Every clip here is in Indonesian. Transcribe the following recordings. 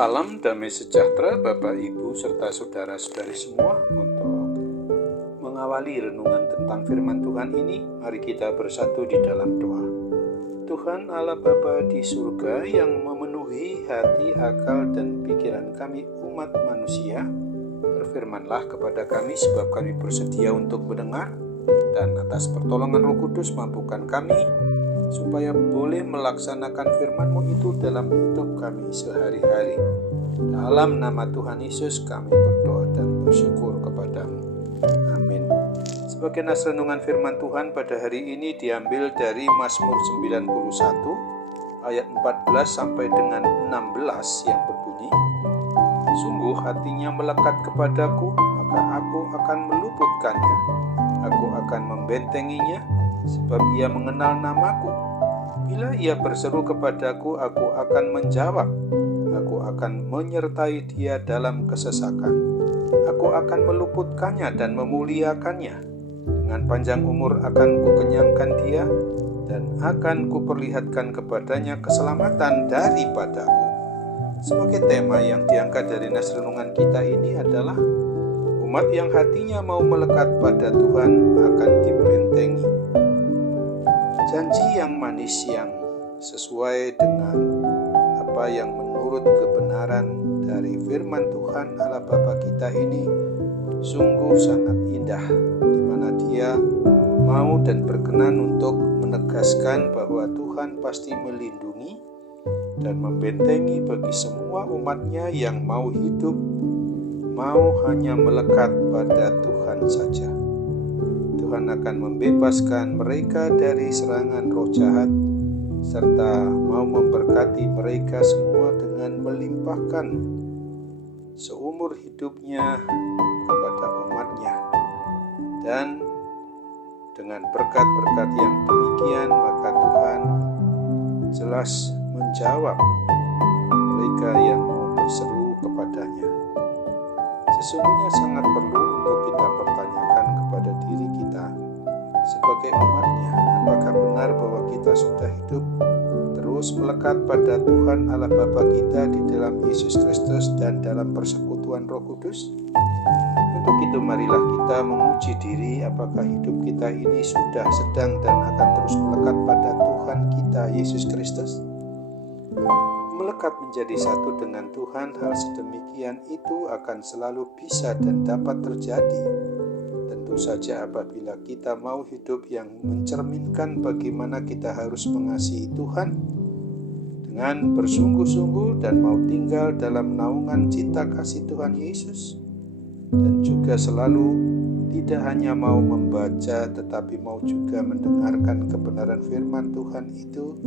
Salam damai sejahtera Bapak Ibu serta saudara-saudari semua. Untuk mengawali renungan tentang firman Tuhan ini, mari kita bersatu di dalam doa. Tuhan Allah Bapa di surga yang memenuhi hati, akal, dan pikiran kami umat manusia, berfirmanlah kepada kami sebab kami bersedia untuk mendengar, dan atas pertolongan Roh Kudus mampukan kami supaya boleh melaksanakan firman-Mu itu dalam hidup kami sehari-hari. Dalam nama Tuhan Yesus kami berdoa dan bersyukur kepadamu. Amin. Sebagai nas renungan firman Tuhan pada hari ini diambil dari Mazmur 91 ayat 14 sampai dengan 16 yang berbunyi, "Sungguh hatinya melekat kepadaku, maka aku akan meluputkannya. Aku akan membentenginya, sebab ia mengenal namaku. Bila ia berseru kepadaku, aku akan menjawab. Aku akan menyertai dia dalam kesesakan. Aku akan meluputkannya dan memuliakannya. Dengan panjang umur akan kukenyangkan dia, dan akan kuperlihatkan kepadanya keselamatan daripadaku." Sebagai tema yang diangkat dari nas renungan kita ini adalah umat yang hatinya mau melekat pada Tuhan akan dibentengi. Janji yang manis yang sesuai dengan apa yang menurut kebenaran dari firman Tuhan Allah Bapa kita ini sungguh sangat indah, di mana Dia mau dan berkenan untuk menegaskan bahwa Tuhan pasti melindungi dan membentengi bagi semua umatnya yang mau hidup, mau hanya melekat pada Tuhan saja. Tuhan akan membebaskan mereka dari serangan roh jahat, serta mau memberkati mereka semua dengan melimpahkan seumur hidupnya kepada umatnya. Dan dengan berkat-berkat yang demikian, maka Tuhan jelas menjawab mereka yang mau berseru kepadanya. Sesungguhnya sangat perlu untuk kita pertanyakan kepada diri kita sebagai umatnya, apakah benar bahwa kita sudah hidup terus melekat pada Tuhan Allah Bapa kita di dalam Yesus Kristus dan dalam persekutuan Roh Kudus? Untuk itu marilah kita menguji diri apakah hidup kita ini sudah, sedang, dan akan terus melekat pada Tuhan kita Yesus Kristus. Melekat menjadi satu dengan Tuhan, hal sedemikian itu akan selalu bisa dan dapat terjadi. Tentu saja apabila kita mau hidup yang mencerminkan bagaimana kita harus mengasihi Tuhan dengan bersungguh-sungguh dan mau tinggal dalam naungan cinta kasih Tuhan Yesus, dan juga selalu tidak hanya mau membaca tetapi mau juga mendengarkan kebenaran firman Tuhan itu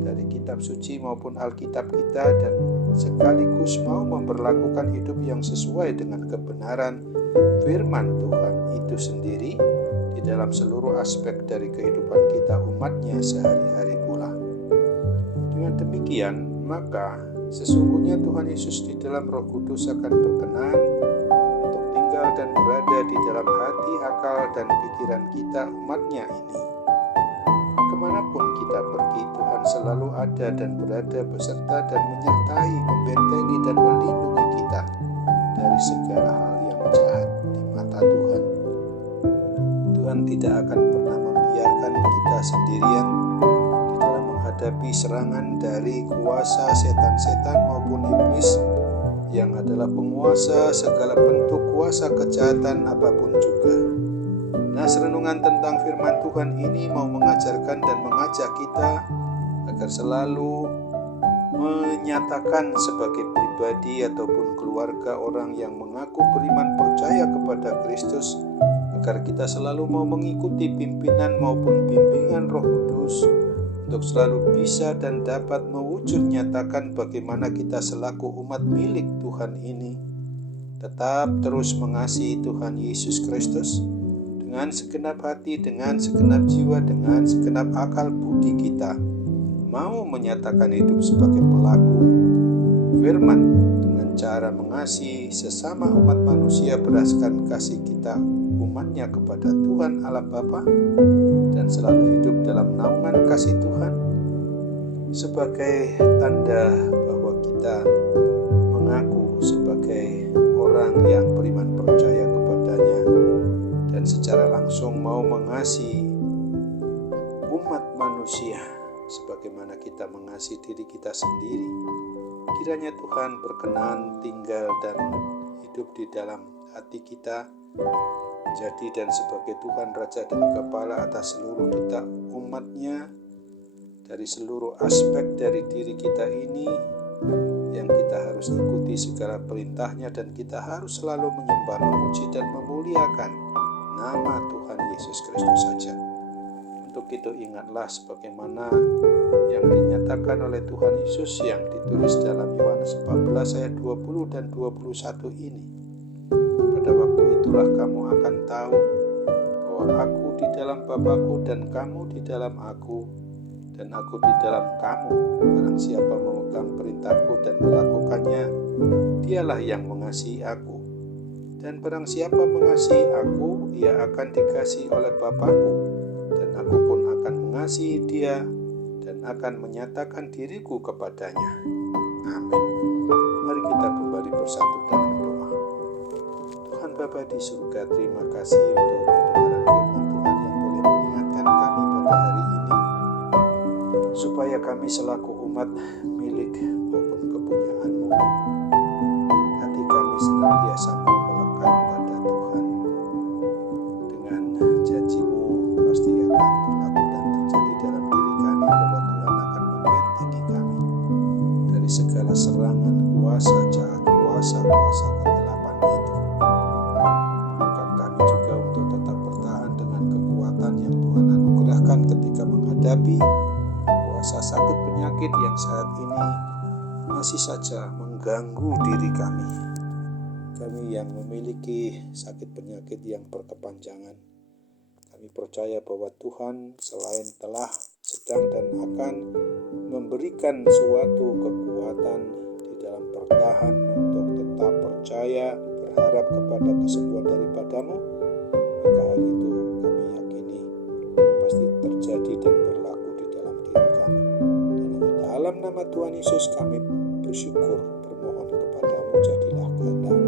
dari kitab suci maupun Alkitab kita, dan sekaligus mau memperlakukan hidup yang sesuai dengan kebenaran firman Tuhan itu sendiri di dalam seluruh aspek dari kehidupan kita umatnya sehari-hari pula. Dengan demikian, maka sesungguhnya Tuhan Yesus di dalam Roh Kudus akan berkenan untuk tinggal dan berada di dalam hati, akal, dan pikiran kita umatnya ini. Kemanapun kita pergi, Tuhan selalu ada dan berada beserta dan menyertai, membentengi, dan melindungi kita dari segala hal yang jahat di mata Tuhan. Tuhan tidak akan pernah membiarkan kita sendirian di dalam menghadapi serangan dari kuasa setan-setan maupun iblis yang adalah penguasa segala bentuk kuasa kejahatan apapun juga. Nas renungan tentang firman Tuhan ini mau mengajarkan dan mengajak kita agar selalu menyatakan sebagai pribadi ataupun keluarga orang yang mengaku beriman percaya kepada Kristus, agar kita selalu mau mengikuti pimpinan maupun bimbingan Roh Kudus untuk selalu bisa dan dapat mewujud nyatakan bagaimana kita selaku umat milik Tuhan ini tetap terus mengasihi Tuhan Yesus Kristus dengan segenap hati, dengan segenap jiwa, dengan segenap akal budi kita, mau menyatakan hidup sebagai pelaku firman dengan cara mengasihi sesama umat manusia berdasarkan kasih kita umatnya kepada Tuhan Allah Bapa, dan selalu hidup dalam naungan kasih Tuhan sebagai tanda bahwa kita dan secara langsung mau mengasihi umat manusia sebagaimana kita mengasihi diri kita sendiri. Kiranya Tuhan berkenan tinggal dan hidup di dalam hati kita, menjadi dan sebagai Tuhan Raja dan Kepala atas seluruh kita umatnya, dari seluruh aspek dari diri kita ini, yang kita harus ikuti segala perintahnya dan kita harus selalu menyembah, memuji dan memuliakan nama Tuhan Yesus Kristus saja. Untuk itu ingatlah sebagaimana yang dinyatakan oleh Tuhan Yesus yang ditulis dalam Yohanes 14 ayat 20 dan 21 ini. Pada waktu itulah kamu akan tahu bahwa aku di dalam Bapa-Ku dan kamu di dalam aku, dan aku di dalam kamu. Barang siapa memegang perintahku dan melakukannya, dialah yang mengasihi aku. Dan barang siapa mengasihi aku, ia akan dikasihi oleh Bapa-Ku, dan aku pun akan mengasihi dia dan akan menyatakan diriku kepadanya. Amin. Mari kita kembali bersatu dalam doa. Tuhan Bapa di surga, terima kasih untuk kebenaran firman Tuhan yang boleh mengingatkan kami pada hari ini, supaya kami selaku umat milik maupun kepunyaan-Mu, hati kami senantiasa mau melekat pada Tuhan. Dengan janji-Mu pasti akan berlaku dan terjadi dalam diri kami, bahwa Tuhan akan membentengi kami dari segala serangan kuasa jahat, kuasa-kuasa kegelapan itu. Bukan kami juga untuk tetap bertahan dengan kekuatan yang Tuhan anugerahkan ketika menghadapi kuasa sakit penyakit yang saat ini masih saja mengganggu diri kami. Kami yang memiliki sakit penyakit yang berkepanjangan, kami percaya bahwa Tuhan selain telah, sedang dan akan memberikan suatu kekuatan di dalam bertahan untuk tetap percaya, berharap kepada kesembuhan daripada-Mu, maka hal itu kami yakini pasti terjadi dan berlaku di dalam diri kami. Dan dalam nama Tuhan Yesus kami bersyukur, bermohon kepada-Mu, jadilah kehendak